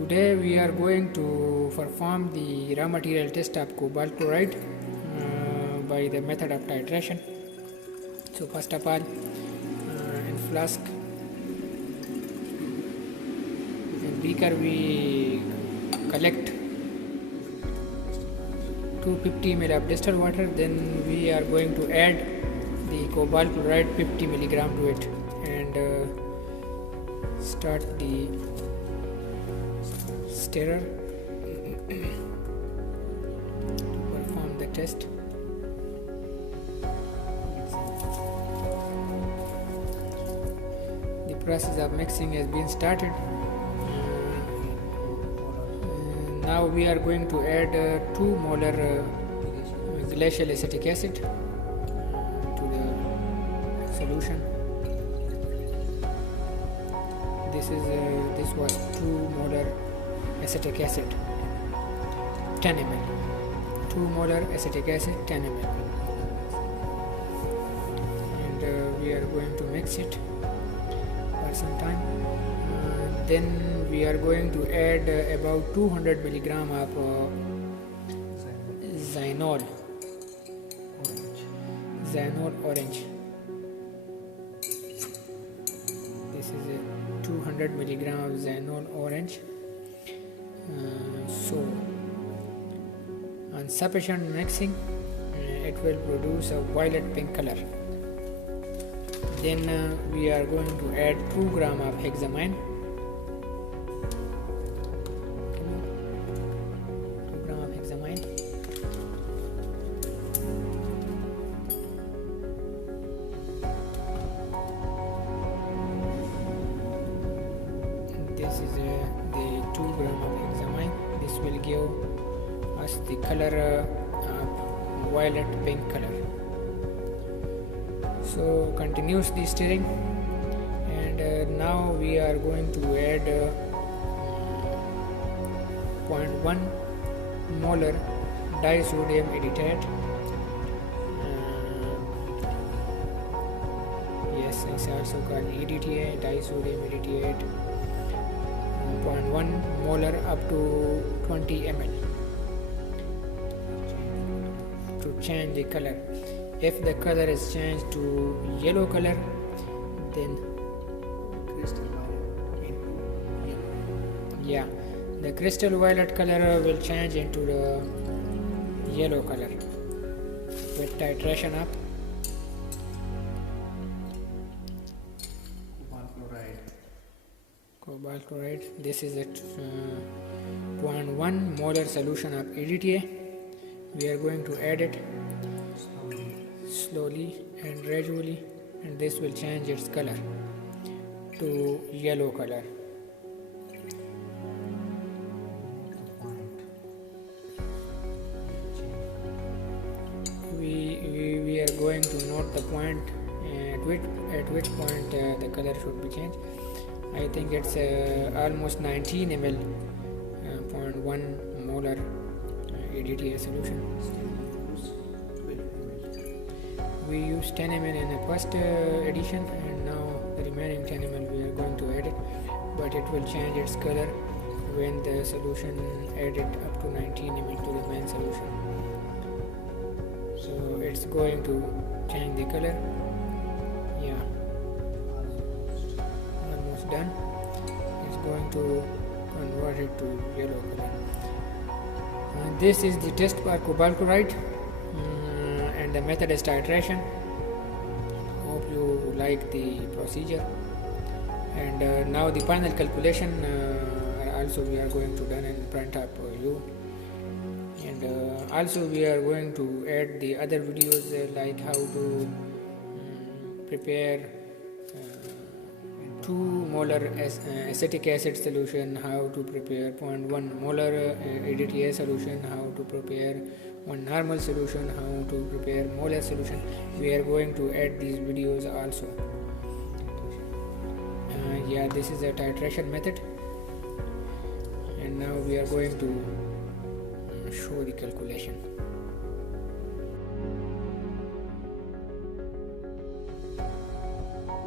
Today we are going to perform the raw material test of cobalt chloride by the method of titration. So first of all, in flask and beaker we collect 250 ml of distilled water. Then we are going to add the cobalt chloride 50 milligram to it and start the stirrer to perform the test. The process of mixing has been started. Now we are going to add 2 molar glacial acetic acid to the solution. This was 2 molar acetic acid, 10 ml. 2 molar acetic acid, 10 ml. And we are going to mix it for some time. Then we are going to add about 200 milligram of xanol orange. This is a 200 milligram of xanol orange. So on sufficient mixing, it will produce a violet pink color. Then we are going to add 2 gram of hexamine. 2 gram of hexamine. This is the 2 gram of hexamine. This will give us the color violet pink color. So continuously stirring, and now we are going to add 0.1 molar disodium editate. Yes, it's also called EDTA, disodium editate. 0.1 molar up to 20 ml to change the color. If the color is changed to yellow color, then the crystal violet color will change into the yellow color with titration of cobalt chloride. This is a 0.1 molar solution of EDTA. We are going to add it slowly and gradually, and this will change its color to yellow color. We are going to note the point at which point the color should be changed. I think it's almost 19 ml, 0.1 molar EDTA solution. We used 10 ml in the first edition, and now the remaining 10 ml we are going to add it, but it will change its color when the solution added up to 19 ml to the main solution. So it's going to change the color. Yeah, almost done. It's going to convert it to yellow color. This is the test for cobalt chloride. And the method is titration. Hope you like the procedure. And now the final calculation also we are going to done in front of you. And also we are going to add the other videos like how to prepare 2 molar acetic acid solution, how to prepare 0.1 molar EDTA solution, how to prepare 1 normal solution, how to prepare molar solution. We are going to add these videos also. This is a titration method, and now we are going to show the calculation.